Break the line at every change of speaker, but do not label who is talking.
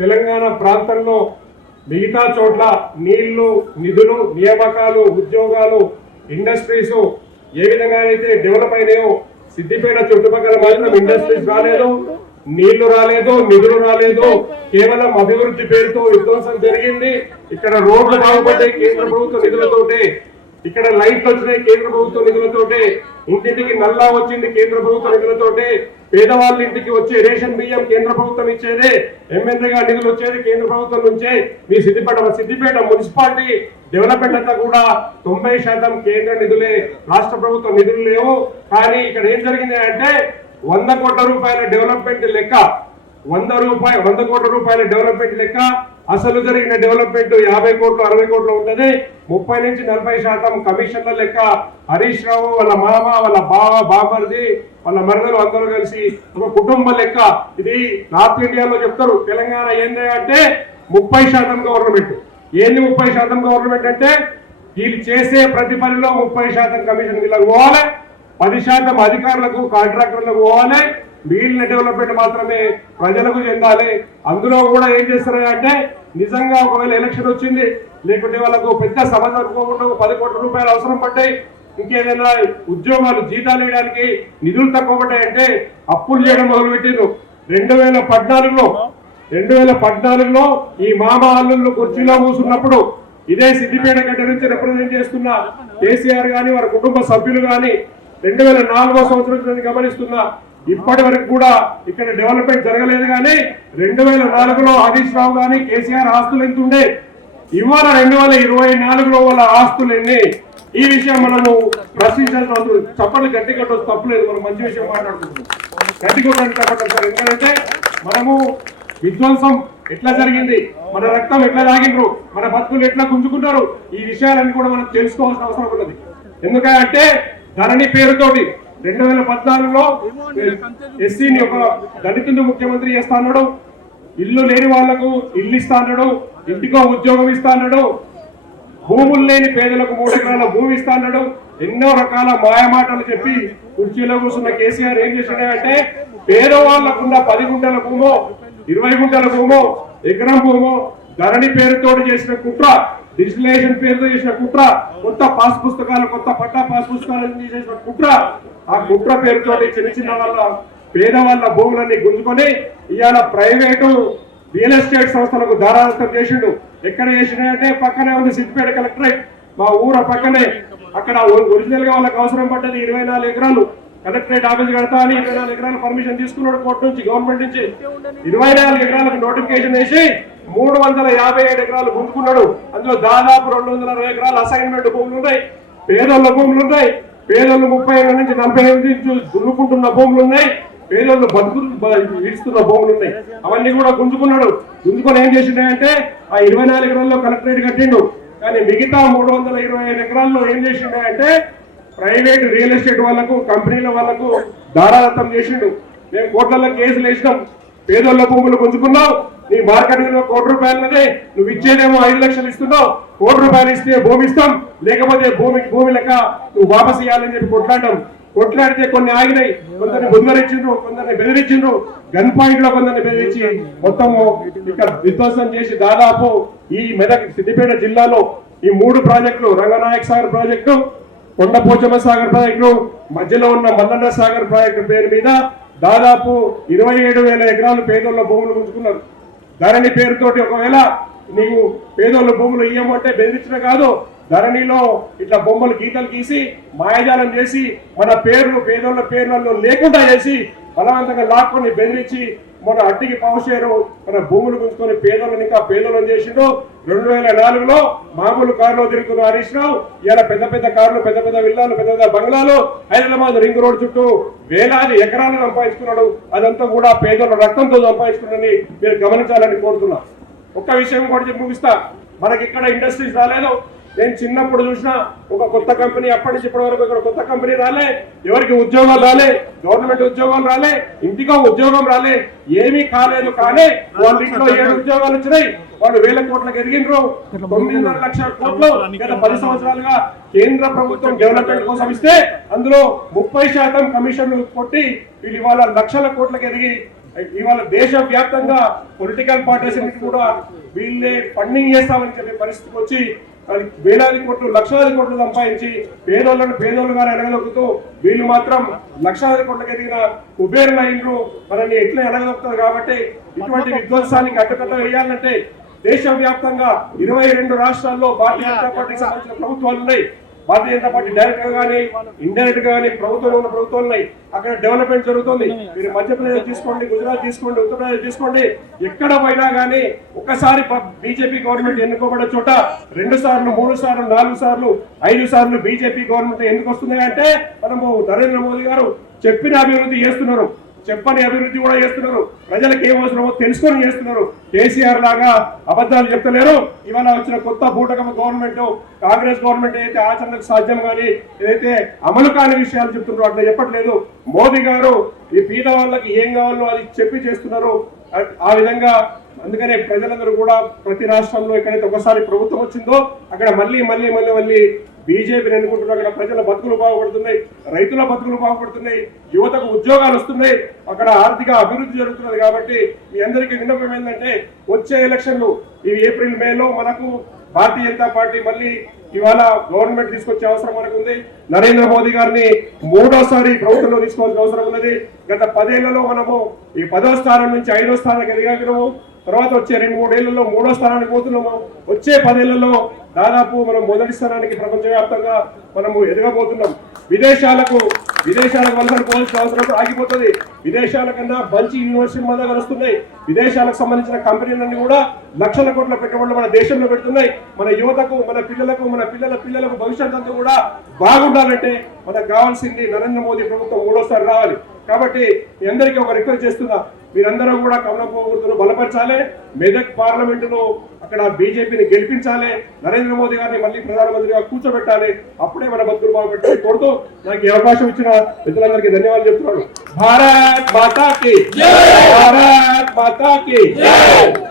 తెలంగాణ ప్రాంతంలో మిగతా చోట్ల నీళ్ళు నిధులు నియామకాలు ఉద్యోగాలు ఇండస్ట్రీస్ ఏ విధంగా అయితే డెవలప్ అయినాయో సిద్దిపేట చుట్టుపక్కల మాత్రం ఇండస్ట్రీస్ రాలేదు నీళ్ళు రాలేదు నిధులు రాలేదు. కేవలం అభివృద్ధి పేరుతో విధ్వంసం జరిగింది. ఇక్కడ రోడ్లు బాగుపడ్డాయి కేంద్ర ప్రభుత్వ నిధులతోటే. ఇక్కడ లైట్లు వచ్చినాయి కేంద్ర ప్రభుత్వ నిధులతోటే. ఇంటింటికి నల్లా వచ్చింది కేంద్ర ప్రభుత్వ నిధులతోటే. పేదవాళ్ళ ఇంటికి వచ్చే రేషన్ బియ్యం కేంద్ర ప్రభుత్వం ఇచ్చేదే. గారి నిధులు వచ్చేది కేంద్ర ప్రభుత్వం నుంచే. మీ సిద్దిపేట సిద్దిపేట మున్సిపాలిటీ డెవలప్మెంట్ అంతా కూడా తొంభై శాతం కేంద్ర నిధులే. రాష్ట్ర ప్రభుత్వ నిధులు లేవు. కానీ ఇక్కడ ఏం జరిగింది అంటే వంద కోట్ల రూపాయల డెవలప్మెంట్ లెక్క. వంద రూపాయ వంద కోట్ల రూపాయల డెవలప్మెంట్ లెక్క అసలు జరిగిన డెవలప్మెంట్ యాభై కోట్లు అరవై కోట్లు ఉంటుంది ముప్పై నుంచి నలభై శాతం కమిషన్ల లెక్క హరీష్ రావు వాళ్ళ మామ వాళ్ళ బావ బాబర్ది వాళ్ళ మరదలు అందరూ కలిసి ఒక కుటుంబ లెక్క. ఇది నార్త్ ఇండియాలో చెప్తారు తెలంగాణ ఏంది అంటే ముప్పై శాతం గవర్నమెంట్. ఏంది ముప్పై శాతం గవర్నమెంట్ అంటే వీళ్ళు చేసే ప్రతి పనిలో ముప్పై శాతం కమిషన్ వీళ్ళకి పోవాలి పది శాతం అధికారులకు కాంట్రాక్టర్లకు పోవాలి మిగిలిన డెవలప్మెంట్ మాత్రమే ప్రజలకు చెందాలి. అందులో కూడా ఏం చేస్తారు అంటే నిజంగా ఒకవేళ ఎలక్షన్ వచ్చింది లేకుంటే వాళ్ళకు పెద్ద సమస్య అనుకోకుండా పది కోట్ల రూపాయలు అవసరం పడ్డాయి. ఇంకేదైనా ఉద్యోగాలు జీతాలు వేయడానికి నిధులు తక్కువ పడ్డాయంటే అప్పులు చేయడం మొదలుపెట్టారు రెండు వేల పద్నాలుగులో రెండు వేల పద్నాలుగులో ఈ మామ అల్లుళ్ళు కుర్చీలో కూసున్నప్పుడు ఇదే సిద్దిపేట గడ్డ నుంచి రిప్రజెంట్ చేస్తున్న కేసీఆర్ గాని వారి కుటుంబ సభ్యులు గాని రెండు వేల నాలుగో సంవత్సరం గమనిస్తున్నా ఇప్పటి వరకు కూడా ఇక్కడ డెవలప్మెంట్ జరగలేదు కానీ రెండు వేల నాలుగులో హరీష్ రావు కానీ కేసీఆర్ ఆస్తులు ఎంత ఉండే? ఇవాళ రెండు వేల ఇరవై నాలుగులో వాళ్ళ ఆస్తులు ఎన్ని? ఈ విషయం మనము ప్రశ్నించాల్సిన అవసరం చప్పట్లు గట్టి కట్టడం తప్పలేదు మనం మంచి విషయం మాట్లాడుకుంటున్నాం. గట్టి కొట్టండి చెప్పండి సార్. ఎందుకంటే మనము విధ్వంసం ఎట్లా జరిగింది? మన రక్తం ఎట్లా తాగిండ్రు? మన బతుకులు ఎట్లా గుంజుకుంటారు ఈ విషయాలన్నీ కూడా మనం తెలుసుకోవాల్సిన అవసరం ఉన్నది. ఎందుకంటే ధరణి పేరుతోటి రెండు వేల పద్నాలుగులో ఎస్సీని ఒక దళితుని ముఖ్యమంత్రి చేస్తా అన్నాడు ఇల్లు లేని వాళ్ళకు ఇల్లు ఇస్తా అన్నాడు ఇంటికో ఉద్యోగం ఇస్తా అన్నాడు భూములు లేని పేదలకు మూడు ఎకరాల భూమి ఇస్తా అన్నాడు ఎన్నో రకాల మాయమాటలు చెప్పి కుర్చీలో కూర్చున్న కేసీఆర్ ఏం చేశాడంటే పేదవాళ్ళకున్న పది గుంటల భూమో ఇరవై గుంటల భూమో ఎకరం భూమో ధరణి పేరుతోటి చేసిన కుట్ర డిజిటలైజేషన్ పేరుతో చేసిన కుట్ర కొత్త పాస్ పుస్తకాలు కొత్త పట్టా పాస్ పుస్తకాలు చేసిన కుట్ర. ఆ కుట్ర పేరుతో చిన్న చిన్న వాళ్ళ పేదవాళ్ళ భూములన్నీ గుంజుకొని ఇవాళ ప్రైవేటు రియల్ ఎస్టేట్ సంస్థలకు దారాదత్తం చేసిండు. ఎక్కడ చేసిండే పక్కనే ఉంది సిద్దిపేట కలెక్టరేట్. మా ఊర పక్కనే. అక్కడ ఒరిజినల్గా వాళ్ళకి అవసరం పడ్డది ఇరవై నాలుగు ఎకరాలు. కలెక్టరేట్ ఆఫీస్ కడతా అని ఇరవై నాలుగు ఎకరాలు పర్మిషన్ తీసుకున్నాడు కోర్టు నుంచి గవర్నమెంట్ నుంచి. ఇరవై నాలుగు ఎకరాలకు నోటిఫికేషన్ వేసి మూడు వందల యాభై ఏడు ఎకరాలు గుంజుకున్నాడు. అందులో దాదాపు రెండు వందల అరవై ఎకరాలు అసైన్మెంట్ భూములు ఉన్నాయి. పేదోళ్ళ భూములు ఉన్నాయి. పేదోళ్ళు ముప్పై ఏళ్ళ నుంచి నలభై ఏళ్ళ నుంచి దున్నుకుంటున్న భూములు ఉన్నాయి. పేదోళ్ళు బతుకు ఇస్తున్న భూములు ఉన్నాయి. అవన్నీ కూడా గుంజుకున్నాడు. గుంజుకొని ఏం చేసిండే ఆ ఇరవై నాలుగు ఎకరాల్లో కలెక్టరేట్ కట్టిండు. కానీ మిగతా మూడు వందల ఇరవై ఐదు ఎకరాల్లో ఏం చేసిండే అంటే ప్రైవేట్ రియల్ ఎస్టేట్ వాళ్ళకు కంపెనీల వాళ్ళకు దారాదత్తం చేసిండు. మేము కోట్లలో కేసులు వేసినాం. పేదోళ్ళ భూములు గుంజుకున్నావు నీ మార్కెట్ విలువ కోటి రూపాయలనే నువ్వు ఇచ్చేదేమో ఐదు లక్షలు ఇస్తున్నావు కోటి రూపాయలు ఇస్తే భూమి ఇస్తాం లేకపోతే భూమి భూమి లెక్క నువ్వు వాపస్ ఇవ్వాలని చెప్పి కొట్లాడటం కొట్లాడితే కొన్ని ఆగినాయి కొందరిని బుద్ధరించిండ్రు కొందరిని బెదిరించిండ్రు గన్ పాయింట్లో కొందరిని బెదిరించి మొత్తము ఇక్కడ విధ్వంసం చేసి దాదాపు ఈ మెదక్ సిద్దిపేట జిల్లాలో ఈ మూడు ప్రాజెక్టులు రంగనాయక్ సాగర్ ప్రాజెక్టు కొండపోచమ్మ సాగర్ ప్రాజెక్టు మధ్యలో ఉన్న మల్లన్న సాగర్ ప్రాజెక్టు పేరు మీద దాదాపు ఇరవై ఏడు వేల ఎకరాలు పేదోళ్ళ భూములు ఉంచుకున్నారు. ధరణి పేరుతోటి ఒకవేళ నీవు పేదోళ్ళ భూములు ఇయ్యమంటే బెదిరించిన కాదు. ధరణిలో ఇట్లా బొమ్మలు గీతలు గీసి మాయజాలం చేసి మన పేర్లు పేదోళ్ళ పేర్లలో లేకుండా చేసి బలవంతంగా లాక్కొని బెదిరించి మన అట్టికి పవషేరు మన భూములు గుంజుకొని పేదలను ఇంకా పేదలను చేసిండు రెండు వేల నాలుగులో మామూలు కారులో తిరుగుతున్న హరీష్ రావు ఇలా పెద్ద పెద్ద కార్లు పెద్ద పెద్ద విల్లాలు పెద్ద పెద్ద బంగ్లాలు హైదరాబాద్ రింగ్ రోడ్ చుట్టూ వేలాది ఎకరాలు సంపాదించుకున్నాడు. అదంతా కూడా పేదల రక్తంతో సంపాదించుకున్నాడని మీరు గమనించాలని కోరుతున్నా. ఒక్క విషయం కూడా చెప్పి ముగిస్తా. మనకి ఇక్కడ ఇండస్ట్రీస్ రాలేదు. నేను చిన్నప్పుడు చూసిన ఒక కొత్త కంపెనీ అప్పటి నుంచి ఇప్పటి వరకు ఇక్కడ కొత్త కంపెనీ రాలే ఎవరికి ఉద్యోగాలు రాలే గవర్నమెంట్ ఉద్యోగం రాలే ఇంటికో ఉద్యోగం రాలే ఏమీ కాలేదు కానీ వాళ్ళ ఇంట్లో ఏడు ఉద్యోగాలు వచ్చినాయి వాళ్ళు వేల కోట్లకు ఎదిగినరు తొమ్మిదిన్నర లక్షల కోట్లు గత పది సంవత్సరాలుగా కేంద్ర ప్రభుత్వం డెవలప్మెంట్ కోసం ఇస్తే అందులో ముప్పై శాతం కమిషన్లు కొట్టి వీళ్ళు ఇవాళ లక్షల కోట్లకు ఎదిగి ఇవాళ దేశ వ్యాప్తంగా పొలిటికల్ పార్టీస్ కూడా వీళ్ళే ఫండింగ్ చేస్తామని చెప్పే పరిస్థితికి వచ్చి అది వేలాది కోట్లు లక్షలాది కోట్లు సంపాదించి పేదోళ్ళను పేదోళ్ళుగా ఎడగలొక్కుతూ వీళ్ళు మాత్రం లక్షలాది కోట్లకు ఎదిగిన కుబేరుల ఇండ్లు మనల్ని ఎట్లా ఎనగలుగుతుంది కాబట్టి ఇటువంటి విధ్వంసానికి అడ్డుకట్ట వేయాలంటే దేశవ్యాప్తంగా ఇరవై రెండు రాష్ట్రాల్లో భారతీయ జనతా పార్టీకి సంబంధించిన ప్రభుత్వాలు ఉన్నాయి. భారతీయ జనతా పార్టీ డైరెక్ట్గా కానీ ఇండైరెక్ట్ గానీ కానీ ప్రభుత్వంలో ఉన్న ప్రభుత్వాలు ఉన్నాయి అక్కడ డెవలప్మెంట్ జరుగుతుంది. మీరు మధ్యప్రదేశ్ తీసుకోండి గుజరాత్ తీసుకోండి ఉత్తరప్రదేశ్ తీసుకోండి. ఎక్కడ పోయినా కానీ ఒకసారి బీజేపీ గవర్నమెంట్ ఎన్నుకోబడే చోట రెండు సార్లు మూడు సార్లు నాలుగు సార్లు ఐదు సార్లు బీజేపీ గవర్నమెంట్ ఎందుకు వస్తుంది అంటే మనము నరేంద్ర మోదీ గారు చెప్పిన అభివృద్ధి చేస్తున్నారు. చెప్పని అభివృద్ధి కూడా చేస్తున్నారు. ప్రజలకు ఏం అవసరమో తెలుసుకొని చేస్తున్నారు. కేసీఆర్ లాగా అబద్ధాలు చెప్తలేరు. ఇవాళ వచ్చిన కొత్త బూటకమ గవర్నమెంట్ కాంగ్రెస్ గవర్నమెంట్ అయితే ఆచరణకు సాధ్యం కానీ ఏదైతే అమలు కాని విషయాలు చెప్తున్నారో అట్లా చెప్పట్లేదు. మోదీ గారు ఈ పీద వాళ్ళకి ఏం కావాలో అది చెప్పి చేస్తున్నారు. ఆ- విధంగా అందుకనే ప్రజలందరూ కూడా ప్రతి రాష్ట్రంలో ఎక్కడైతే ఒకసారి ప్రభుత్వం వచ్చిందో అక్కడ మళ్ళీ మళ్ళీ మళ్ళీ మళ్ళీ బీజేపీని ఎన్నుకుంటున్నారు. అక్కడ ప్రజల బతుకులు బాగుపడుతున్నాయి రైతుల బతుకులు బాగుపడుతున్నాయి యువతకు ఉద్యోగాలు వస్తున్నాయి. అక్కడ ఆర్థిక అభివృద్ధి జరుగుతున్నది కాబట్టి మీ అందరికీ విన్నపం ఏంటంటే వచ్చే ఎలక్షన్లు ఈ ఏప్రిల్ మేలో మనకు భారతీయ జనతా పార్టీ మళ్ళీ ఇవాళ గవర్నమెంట్ తీసుకొచ్చే అవసరం మనకు ఉంది. నరేంద్ర మోదీ గారిని మూడోసారి ప్రభుత్వంలో తీసుకోవాల్సిన అవసరం ఉన్నది. గత పదేళ్ళలో మనము ఈ పదో స్థానం నుంచి ఐదో స్థానానికి ఎదిగాము తర్వాత వచ్చే రెండు మూడేళ్ళలో మూడో స్థానానికి పోతున్నాము. వచ్చే పదేళ్ళలో దాదాపు మనం మొదటి స్థానానికి ప్రపంచవ్యాప్తంగా మనము ఎదగబోతున్నాం. విదేశాలకు విదేశాలకు వలసలు పోవాల్సిన అవసరం ఆగిపోతుంది. విదేశాల కన్నా మంచి యూనివర్సిటీ మన దగ్గర వస్తున్నాయి. విదేశాలకు సంబంధించిన కంపెనీలన్నీ కూడా లక్షల కోట్ల పెట్టుబడులు మన దేశంలో పెడుతున్నాయి. మన యువతకు మన పిల్లలకు మన పిల్లల పిల్లలకు భవిష్యత్ అంతా కూడా బాగుండాలంటే మనకు కావాల్సింది నరేంద్ర మోదీ ప్రభుత్వం మూడోసారి రావాలి. కాబట్టి మీ అందరికీ ఒక రిక్వెస్ట్ చేస్తున్నా. మీరందరూ కూడా కమలపోగుతును బలపరచాలి. మెదక్ పార్లమెంటులో అక్కడ బీజేపీని గెలిపించాలి. నరేంద్ర మోదీ గారిని మళ్ళీ ప్రధానమంత్రిగా కూర్చోబెట్టాలి. అప్పుడే మన బతుకులు బాగుపెట్టాలి కోరుతూ నాకు ఈ అవకాశం ఇచ్చిన పెద్దలందరికీ ధన్యవాదాలు చెప్తున్నాను. భారత్ మాతాకి! భారత్ మాతాకి!